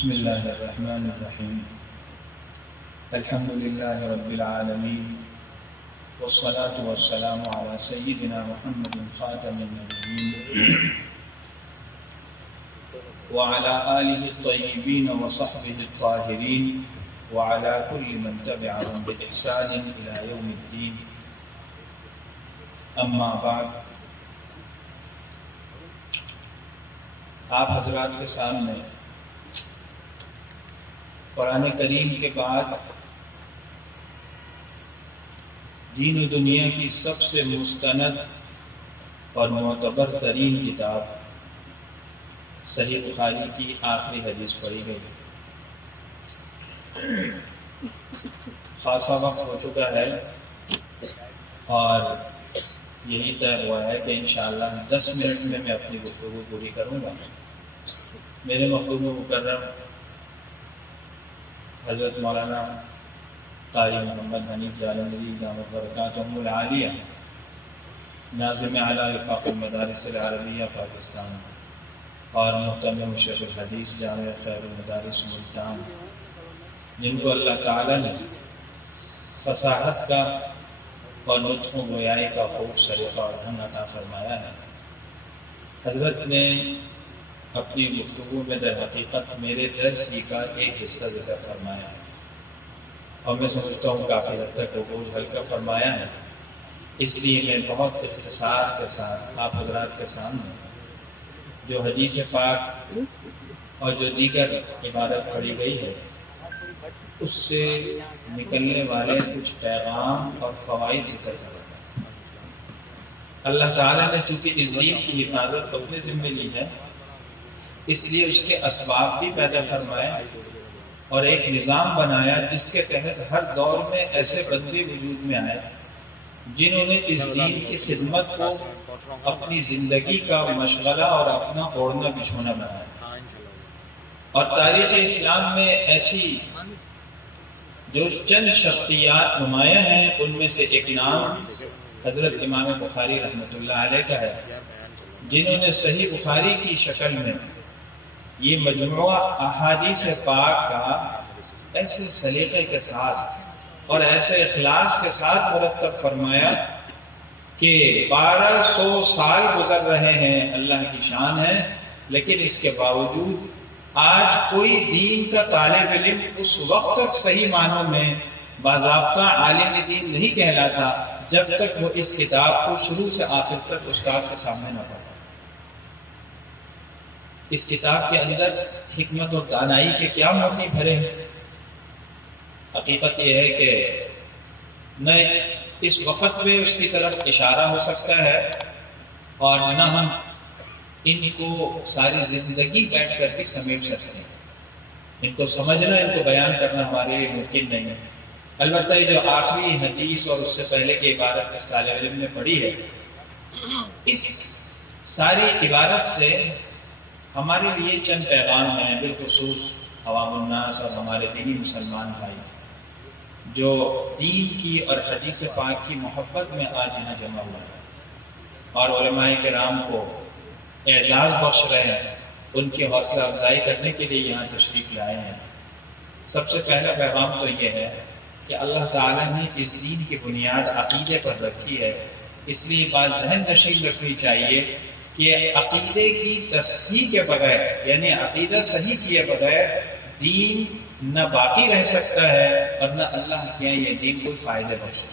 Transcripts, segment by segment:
بسم الله الرحمن الرحيم الحمد لله رب العالمين والصلاة والسلام على سيدنا محمد خاتم النبيين وعلى آله الطيبين وصحبه الطاهرين وعلى كل من تبعهم بإحسان إلى يوم الدين اما بعد. آپ حضرات کے سامنے قرآن کریم کے بعد دین و دنیا کی سب سے مستند اور معتبر ترین کتاب صحیح بخاری کی آخری حدیث پڑھی گئی. خاصا وقت ہو چکا ہے اور یہی طے ہوا ہے کہ انشاءاللہ 10 منٹ میں اپنی گفتگو پوری کروں گا. میرے مخدوم مکرم حضرت مولانا قاری محمد حنیف جالندری دامت برکاتہم العالیہ ناظم اعلیٰ وفاق المدارس العربیہ پاکستان اور محترم شیخ الحدیث جامع خیر المدارس ملتان، جن کو اللہ تعالیٰ نے فصاحت کا اور نطق و گویائی کا خوب سلیقہ اور ڈھنگ عطا فرمایا ہے. حضرت نے اپنی گفتگو میں در حقیقت میرے درس ہی کا ایک حصہ ذکر فرمایا ہے اور میں سمجھتا ہوں کافی حد تک وہ بوجھ ہلکا فرمایا ہے. اس لیے میں بہت اختصار کے ساتھ آپ حضرات کے سامنے جو حدیث پاک اور جو دیگر عبارت پڑھی گئی ہے اس سے نکلنے والے کچھ پیغام اور فوائد ذکر کر رہے ہیں. اللہ تعالیٰ نے چونکہ اس دین کی حفاظت اپنے ذمہ لی ہے، اس لیے اس کے اسباب بھی پیدا فرمائے اور ایک نظام بنایا جس کے تحت ہر دور میں ایسے بندے وجود میں آئے جنہوں نے اس دین کی خدمت کو اپنی زندگی کا مشغلہ اور اپنا اوڑھنا بچھونا بنایا. اور تاریخ اسلام میں ایسی جو چند شخصیات نمایاں ہیں ان میں سے ایک نام حضرت امام بخاری رحمۃ اللہ علیہ کا ہے، جنہوں نے صحیح بخاری کی شکل میں یہ مجموعہ احادیث پاک کا ایسے سلیقے کے ساتھ اور ایسے اخلاص کے ساتھ مرتب فرمایا کہ 1200 سال گزر رہے ہیں، اللہ کی شان ہے. لیکن اس کے باوجود آج کوئی دین کا طالب علم اس وقت تک صحیح معنوں میں باضابطہ عالم دین نہیں کہلاتا جب تک وہ اس کتاب کو شروع سے آخر تک استاد کے سامنے نہ پڑھے. اس کتاب کے اندر حکمت اور دانائی کے کیا موتی بھرے ہیں. حقیقت یہ ہے کہ نہ اس وقت میں اس کی طرف اشارہ ہو سکتا ہے اور نہ ہم ان کو ساری زندگی بیٹھ کر بھی سمیٹ سکتے ہیں. ان کو سمجھنا، ان کو بیان کرنا ہمارے لیے ممکن نہیں ہے. البتہ یہ جو آخری حدیث اور اس سے پہلے کی عبارت اس طالب علم نے پڑھی ہے، اس ساری عبارت سے ہمارے لیے چند پیغام ہیں، بالخصوص عوام الناس اور ہمارے دینی مسلمان بھائی جو دین کی اور حدیث پاک کی محبت میں آج یہاں جمع ہوا ہے اور علماء کرام کو اعزاز بخش رہے ہیں، ان کی حوصلہ افزائی کرنے کے لیے یہاں تشریف لائے ہیں. سب سے پہلا پیغام تو یہ ہے کہ اللہ تعالیٰ نے اس دین کی بنیاد عقیدے پر رکھی ہے. اس لیے بات ذہن نشین رکھنی چاہیے کہ عقیدے کی تصحیح کے بغیر، یعنی عقیدہ صحیح کیے بغیر دین نہ باقی رہ سکتا ہے اور نہ اللہ کے یہ دین کوئی فائدہ بخشے.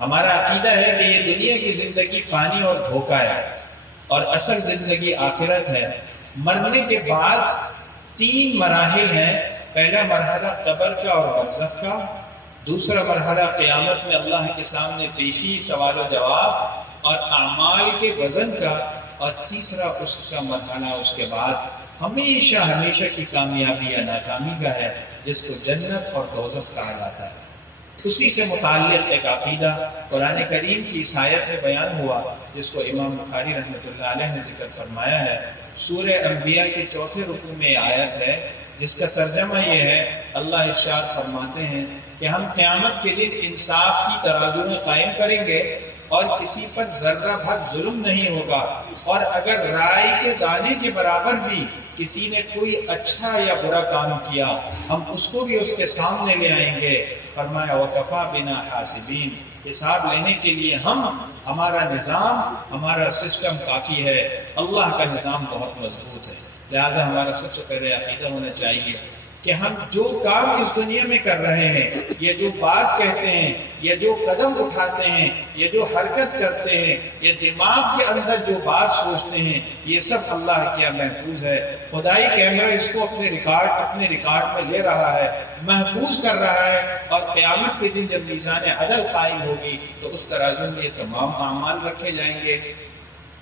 ہمارا عقیدہ ہے کہ یہ دنیا کی زندگی فانی اور دھوکہ ہے اور اصل زندگی آخرت ہے. مرنے کے بعد 3 مراحل ہیں. پہلا مرحلہ قبر کا اور برزخ کا، دوسرا مرحلہ قیامت میں اللہ کے سامنے پیشی، سوال و جواب اور اعمال کے وزن کا، اور تیسرا اس کا مرحلہ اس کے بعد ہمیشہ ہمیشہ کی کامیابی یا ناکامی کا ہے، جس کو جنت اور دوزخ کہا جاتا ہے. اسی سے متعلق ایک عقیدہ قرآن کریم کی اس آیت میں بیان ہوا جس کو امام بخاری رحمۃ اللہ علیہ نے ذکر فرمایا ہے. سورہ انبیاء کے 4 رکوع میں آیت ہے جس کا ترجمہ یہ ہے، اللہ ارشاد فرماتے ہیں کہ ہم قیامت کے دن انصاف کی ترازو میں قائم کریں گے اور کسی پر ذرہ بھر ظلم نہیں ہوگا، اور اگر رائی کے دانے کے برابر بھی کسی نے کوئی اچھا یا برا کام کیا ہم اس کو بھی اس کے سامنے لے آئیں گے. فرمایا وَكَفَى بِنَا حَاسِبِينَ، حساب لینے کے لیے ہمارا نظام، ہمارا سسٹم کافی ہے. اللہ کا نظام بہت مضبوط ہے. لہٰذا ہمارا سب سے پہلے عقیدہ ہونا چاہیے کہ ہم جو کام اس دنیا میں کر رہے ہیں، یا جو بات کہتے ہیں، یا جو قدم اٹھاتے ہیں، یا جو حرکت کرتے ہیں، یا دماغ کے اندر جو بات سوچتے ہیں، یہ سب اللہ کیا محفوظ ہے. خدائی کیمرہ اس کو اپنے ریکارڈ میں لے رہا ہے، محفوظ کر رہا ہے. اور قیامت کے دن جب میزان عدل قائم ہوگی تو اس ترازو میں یہ تمام اعمال رکھے جائیں گے.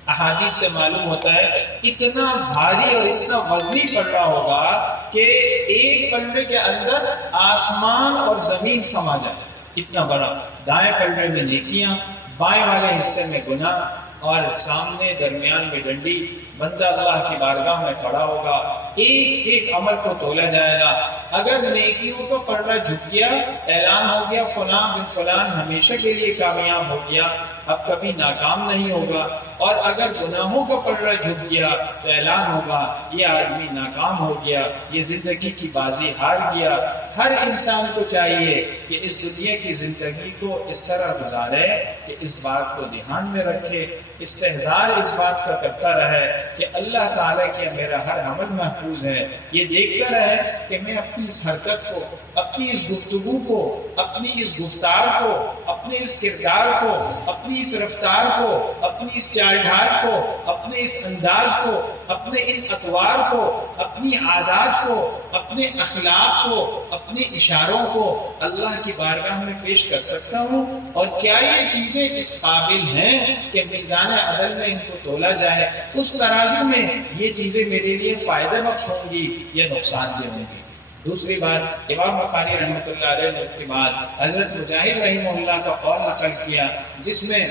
احادیث سے معلوم ہوتا ہے اتنا بھاری اور اتنا وزنی پلڑا ہوگا کہ ایک پلڑے کے اندر آسمان اور زمین سما جائے، اتنا بڑا. دائیں پلڑے میں نیکیاں، بائیں والے حصے میں گناہ، اور سامنے درمیان میں ڈنڈی. بندہ اللہ کی بارگاہ میں کھڑا ہوگا، ایک ایک عمل کو تولا جائے گا. اگر نیکیوں کا پلڑا جھک گیا، اعلان ہو گیا فلاں بن فلان ہمیشہ کے لیے کامیاب ہو گیا، اب کبھی ناکام نہیں ہوگا. اور اگر گناہوں کا پلڑا جھک گیا تو اعلان ہوگا یہ آدمی ناکام ہو گیا، یہ زندگی کی بازی ہار گیا. ہر انسان کو چاہیے کہ اس دنیا کی زندگی کو اس طرح گزارے کہ اس بات کو دھیان میں رکھے، استحضار اس بات کا کرتا رہے کہ اللہ تعالیٰ کیا میرا ہر عمل محفوظ ہے. یہ دیکھتا رہے کہ میں اپنی اس حرکت کو، اپنی اس گفتگو کو، اپنی اس گفتار کو، اپنے اس کردار کو، اپنی اس رفتار کو، اپنی اس چال ڈھال کو، اپنے اس انداز کو، اپنے ان اطوار کو، اپنی عادات کو، اپنے اخلاق کو، اپنے اشاروں کو اللہ کی بارگاہ میں پیش کر سکتا ہوں. اور کیا یہ چیزیں اس قابل ہیں کہ میزان عدل میں ان کو تولا جائے؟ اس ترازو میں یہ چیزیں میرے لیے فائدہ بخش ہوں گی یا نقصان دہ ہوں گی. دوسری بات، امام بخاری رحمۃ اللہ علیہ نے اس کے بعد حضرت مجاہد رحمہ اللہ کا قول نقل کیا، جس میں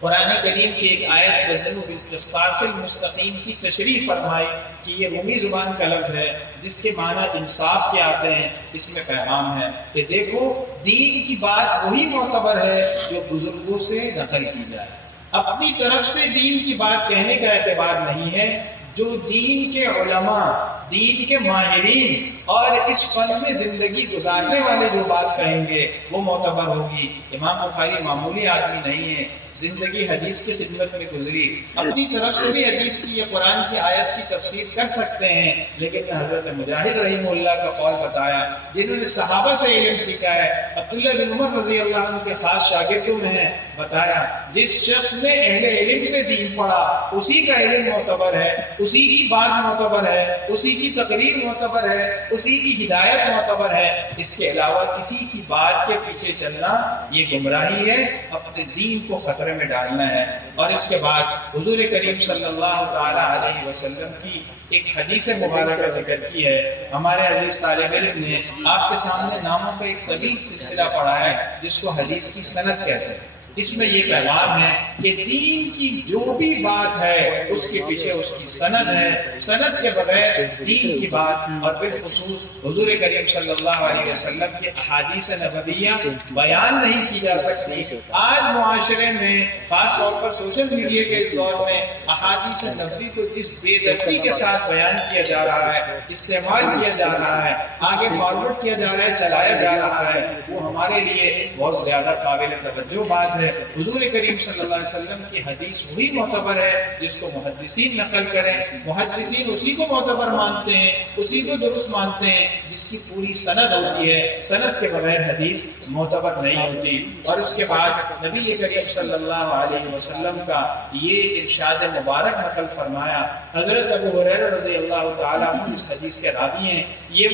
قرآن کریم کی ایک آیت وزن بالقسطاس المستقیم کی تشریح فرمائی کہ یہ رومی زبان کا لفظ ہے جس کے معنی انصاف کے آتے ہیں. اس میں پیغام ہے کہ دیکھو دین کی بات وہی معتبر ہے جو بزرگوں سے نقل کی جائے. اپنی طرف سے دین کی بات کہنے کا اعتبار نہیں ہے. جو دین کے علماء، دین کے ماہرین اور اس فن میں زندگی گزارنے والے جو بات کہیں گے وہ معتبر ہوگی. امام بخاری معمولی آدمی نہیں ہے، زندگی حدیث کی خدمت میں گزری، اپنی طرف سے بھی حدیث کی یا قرآن کی آیت کی تفسیر کر سکتے ہیں. لیکن حضرت مجاہد رحمہ اللہ کا قول بتایا جنہوں نے صحابہ سے علم سیکھا ہے، عبداللہ بن عمر رضی اللہ عنہ کے خاص شاگردوں میں ہیں. بتایا جس شخص نے اہل علم سے دین پڑھا اسی کا علم معتبر ہے، اسی کی بات معتبر ہے، اسی کی تقریر معتبر ہے، اسی کی ہدایت معتبر ہے. اس کے علاوہ کسی کی بات کے پیچھے چلنا یہ گمراہی ہے، اپنے دین کو خطرے میں ڈالنا ہے. اور اس کے بعد حضور کریم صلی اللہ تعالی علیہ وسلم کی ایک حدیث مبارکہ ذکر کی ہے. ہمارے عزیز طالب علم نے آپ کے سامنے ناموں کا ایک طویل سلسلہ پڑھا ہے جس کو حدیث کی سند کہتے ہیں. اس میں یہ پیغام ہے کہ دین کی جو بھی بات ہے اس کے پیچھے اس کی سند ہے. سند کے بغیر دین کی بات اور بالخصوص حضور کریم صلی اللہ علیہ وسلم کے احادیث نبویہ بیان نہیں کی جا سکتی. آج معاشرے میں خاص طور پر سوشل میڈیا کے اس دور میں احادیث نبوی کو جس بے ضبطی کے ساتھ بیان کیا جا رہا ہے، استعمال کیا جا رہا ہے، آگے فارورڈ کیا جا رہا ہے، چلایا جا رہا ہے، وہ ہمارے لیے بہت زیادہ قابل توجہ بات ہے. حضور کریم صلی اللہ علیہ وسلم کی حدیث وہی معتبر ہے جس کو محدثین نقل کریں. محدثین اسی کو معتبر مانتے ہیں، اسی کو درست مانتے ہیں جس کی پوری سند ہوتی ہے. سند کے بغیر حدیث معتبر نہیں ہوتی. اور اس کے بعد نبی کریم صلی اللہ علیہ وسلم کا یہ ارشاد مبارک نقل فرمایا. حضرت ابو ہریرہ رضی اللہ تعالیٰ عنہ اس حدیث کے راوی ہیں. یہ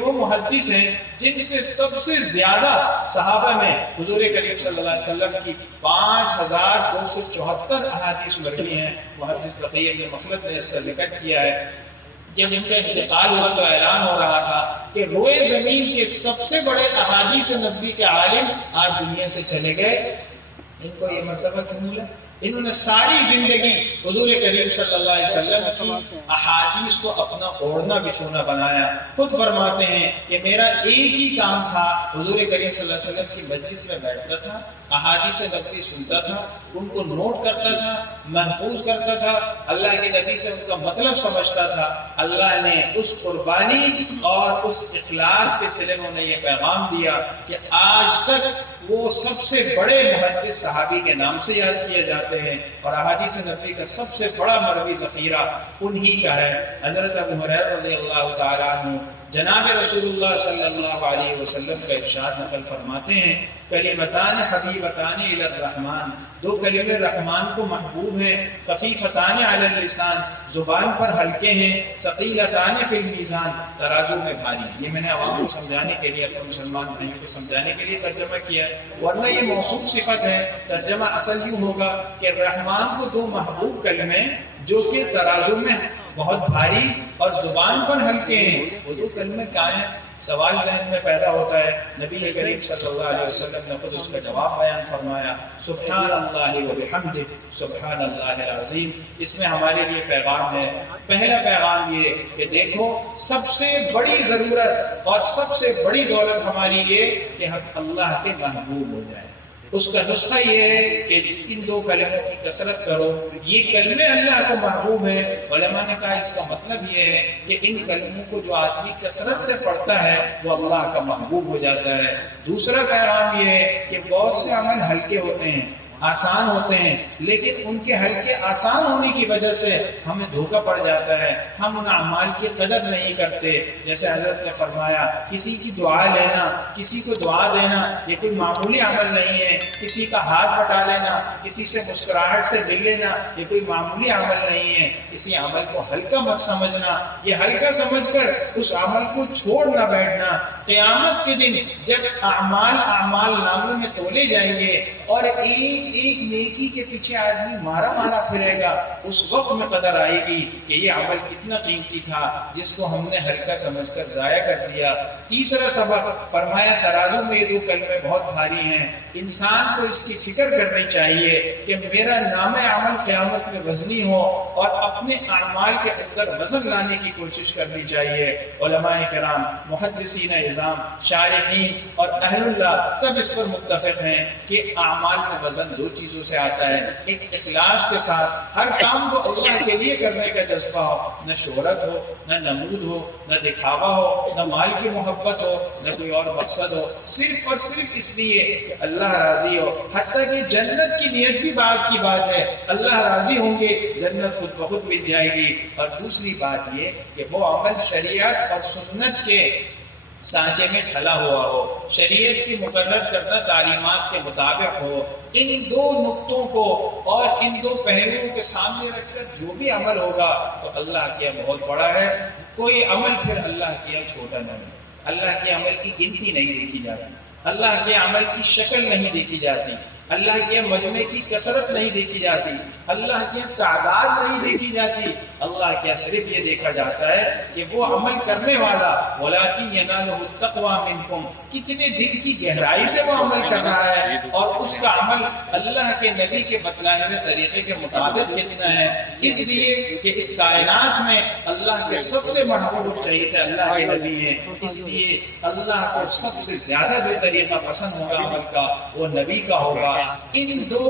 وہ محدث ہیں جن سے سب سے زیادہ صحابہ میں حضور کریم صلی اللہ علیہ وسلم کی 5274 احادیث مروی ہیں. محدث بقیہ بن مخلد نے اس کا ذکر کیا ہے. جب ان کا انتقال ہوا تو اعلان ہو رہا تھا کہ روئے زمین کے سب سے بڑے احادیث نبوی کے عالم آج دنیا سے چلے گئے. ان کو یہ مرتبہ کیوں ملا؟ انہوں نے ساری زندگی حضور کریم صلی اللہ علیہ وسلم کی احادیث کو اپنا اوڑھنا بچھونا بنایا. خود فرماتے ہیں کہ میرا ایک ہی کام تھا، حضور کریم صلی اللہ علیہ وسلم کی مجلس میں بیٹھتا تھا، احادیث نبوی سنتا تھا، ان کو نوٹ کرتا تھا، محفوظ کرتا تھا، اللہ کے نبی سے اس کا مطلب سمجھتا تھا، اللہ نے اس قربانی اور اس اخلاص کے سلے میں انہیں یہ پیغام دیا کہ آج تک وہ سب سے بڑے محدث صحابی کے نام سے یاد کیے جاتے ہیں، اور احادیث نبوی کا سب سے بڑا مروی ذخیرہ انہی کا ہے۔ حضرت ابو ہریرہ رضی اللہ تعالیٰ عنہ جناب رسول اللہ صلی اللہ علیہ وسلم کا ارشاد نقل فرماتے ہیں، کلمتان حبیبتان الی الرحمن، دو کلمے رحمان کو محبوب ہیں، خفیفتان علی اللسان، زبان پر ہلکے ہیں، ثقیلتان فی المیزان، ترازو میں بھاری۔ یہ میں نے عوام کو سمجھانے کے لیے، اپنے مسلمان بھائیوں کو سمجھانے کے لیے ترجمہ کیا ہے، ورنہ یہ موصوف صفت ہے۔ ترجمہ اصل یوں ہوگا کہ رحمان کو دو محبوب کلمے جو کہ ترازو میں بہت بھاری اور زبان پر ہلکے ہیں، وہ دو کلمے کیا ہیں؟ سوال ذہن میں پیدا ہوتا ہے۔ نبی کریم صلی اللہ علیہ وسلم نے خود اس کا جواب بیان فرمایا، سبحان اللہ و بحمدہ سبحان اللہ العظیم۔ اس میں ہمارے لیے پیغام ہے، پہلا پیغام یہ کہ دیکھو سب سے بڑی ضرورت اور سب سے بڑی دولت ہماری یہ کہ ہم اللہ کے محبوب ہو جائیں۔ اس کا نسخہ یہ ہے کہ ان دو کلموں کی کثرت کرو، یہ کلمے اللہ کو محبوب ہے۔ علماء نے کہا اس کا مطلب یہ ہے کہ ان کلموں کو جو آدمی کثرت سے پڑھتا ہے وہ اللہ کا محبوب ہو جاتا ہے۔ دوسرا پیغام یہ ہے کہ بہت سے عمل ہلکے ہوتے ہیں، آسان ہوتے ہیں، لیکن ان کے ہلکے آسان ہونے کی وجہ سے ہمیں دھوکہ پڑ جاتا ہے، ہم ان اعمال کی قدر نہیں کرتے۔ جیسے حضرت نے فرمایا کسی کی دعا لینا، کسی کو دعا دینا یہ کوئی معمولی عمل نہیں ہے، کسی کا ہاتھ بٹا لینا، کسی سے مسکراہٹ سے مل لینا یہ کوئی معمولی عمل نہیں ہے۔ کسی عمل کو ہلکا مت سمجھنا، یہ ہلکا سمجھ کر اس عمل کو چھوڑ نہ بیٹھنا۔ قیامت کے دن جب اعمال نامے میں تولے جائیں گے اور ایک نیکی کے پیچھے آدمی مارا پھرے گا، اس وقت میں قدر آئے گی کہ یہ عمل کتنا قیمتی تھا جس کو ہم نے ہلکا سمجھ کر ضائع کر دیا۔ تیسرا سبق فرمایا ترازو میں یہ دو کلمے بہت بھاری ہیں، انسان کو اس کی فکر کرنی چاہیے کہ میرا نام عمل قیامت میں وزنی ہو، اور اپنے اعمال کے اندر وزن لانے کی کوشش کرنی چاہیے۔ علماء کرام، محدثین اعظام، شارحین اور اہل اللہ سب اس پر متفق ہیں کہ اعمال میں وزن دو چیزوں سے آتا ہے، ایک اخلاص کے ساتھ ہر کام کو اللہ کے لیے کرنے کا جذبہ ہو، نہ شہرت ہو، نہ نمود ہو، نہ دکھاوا ہو، نہ مال کی محبت ہو، نہ کوئی اور مقصد ہو، صرف اور صرف اس لیے کہ اللہ راضی ہو۔ حتیٰ کہ جنت کی نیت بھی بات کی بات ہے، اللہ راضی ہوں گے جنت خود بخود مل جائے گی۔ اور دوسری بات یہ کہ وہ عمل شریعت اور سنت کے سانچے میں ڈھلا ہوا ہو، شریعت کی مقرر کردہ تعلیمات کے مطابق ہو۔ ان دو نقطوں کو اور ان دو پہلوؤں کے سامنے رکھ کر جو بھی عمل ہوگا تو اللہ کیا بہت بڑا ہے، کوئی عمل پھر اللہ کیا چھوٹا نہیں۔ اللہ کے عمل کی گنتی نہیں دیکھی جاتی، اللہ کے عمل کی شکل نہیں دیکھی جاتی، اللہ کے مجمع کی کثرت نہیں دیکھی جاتی، اللہ کی تعداد نہیں دیکھی جاتی، اللہ کیا صرف یہ دیکھا جاتا ہے کہ وہ عمل کرنے والا وَلَٰكِن يَنَالُهُ التَّقْوَىٰ مِنكُمْ کتنے دل کی گہرائی سے وہ عمل کر رہا ہے، اور اس کا عمل اللہ کے نبی کے بتلائے ہوئے طریقے کے مطابق کتنا ہے۔ اس لیے کہ اس کائنات میں اللہ کے سب سے محبوب چاہیے تھے اللہ کے نبی ہیں، اس لیے اللہ کو سب سے زیادہ جو طریقہ پسند ہوگا عمل کا وہ نبی کا ہوگا۔ ان دو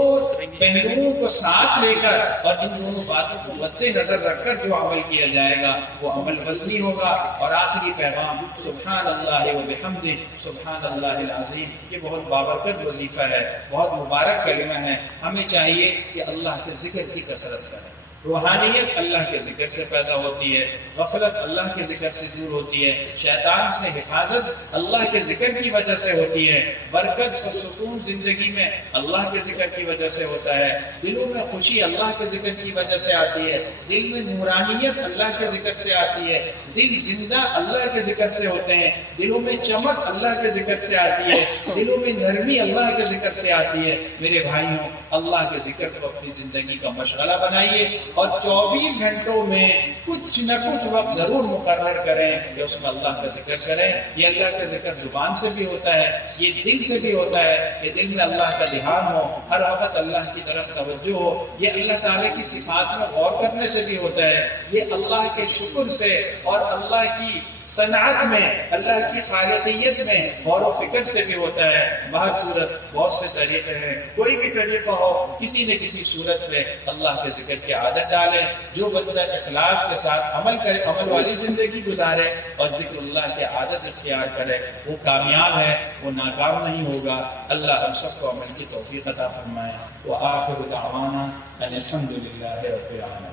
پہلوؤں کو ساتھ لے کر اور ان دونوں باتوں کو مد نظر رکھ کر جو عمل کیا جائے گا وہ عمل وزنی ہوگا۔ اور آخری پیغام سبحان اللہ و بحمدہ سبحان اللہ العظیم، یہ بہت بابرکت وظیفہ ہے، بہت مبارک کلمہ ہے۔ ہمیں چاہیے کہ اللہ کے ذکر کی کثرت کریں۔ روحانیت اللہ کے ذکر سے پیدا ہوتی ہے، غفلت اللہ کے ذکر سے دور ہوتی ہے، شیطان سے حفاظت اللہ کے ذکر کی وجہ سے ہوتی ہے، برکت اور سکون زندگی میں اللہ کے ذکر کی وجہ سے ہوتا ہے، دلوں میں خوشی اللہ کے ذکر کی وجہ سے آتی ہے، دل میں نورانیت اللہ کے ذکر سے آتی ہے، دل زندہ اللہ کے ذکر سے ہوتے ہیں، دلوں میں چمک اللہ کے ذکر سے آتی ہے، دلوں میں نرمی اللہ کے ذکر سے آتی ہے۔ میرے بھائیوں، اللہ کے ذکر کو اپنی زندگی کا مشغلہ بنائیے اور 24 گھنٹوں میں کچھ نہ کچھ وقت ضرور مقرر کریں کہ اس میں اللہ کا ذکر کریں۔ یہ اللہ کا ذکر زبان سے بھی ہوتا ہے، یہ دل سے بھی ہوتا ہے کہ دل میں اللہ کا دھیان ہو، ہر وقت اللہ کی طرف توجہ ہو۔ یہ اللہ تعالیٰ کی صفات میں غور کرنے سے بھی ہوتا ہے، یہ اللہ کے شکر سے اور اللہ کی صنعت میں، اللہ کی خالقیت میں غور و فکر سے بھی ہوتا ہے۔ بہر صورت بہت سے طریقے ہیں، کوئی بھی طریقہ ہو، کسی نہ کسی صورت میں اللہ کے ذکر کی عادت ڈالیں۔ جو بندہ اخلاص کے ساتھ عمل کرے، عمل والی زندگی گزارے اور ذکر اللہ کی عادت اختیار کرے، وہ کامیاب ہے، وہ ناکام نہیں ہوگا۔ اللہ ہم سب کو عمل کی توفیق عطا فرمائے۔ وآخر دعوانا ان الحمد للہ رب العالمین۔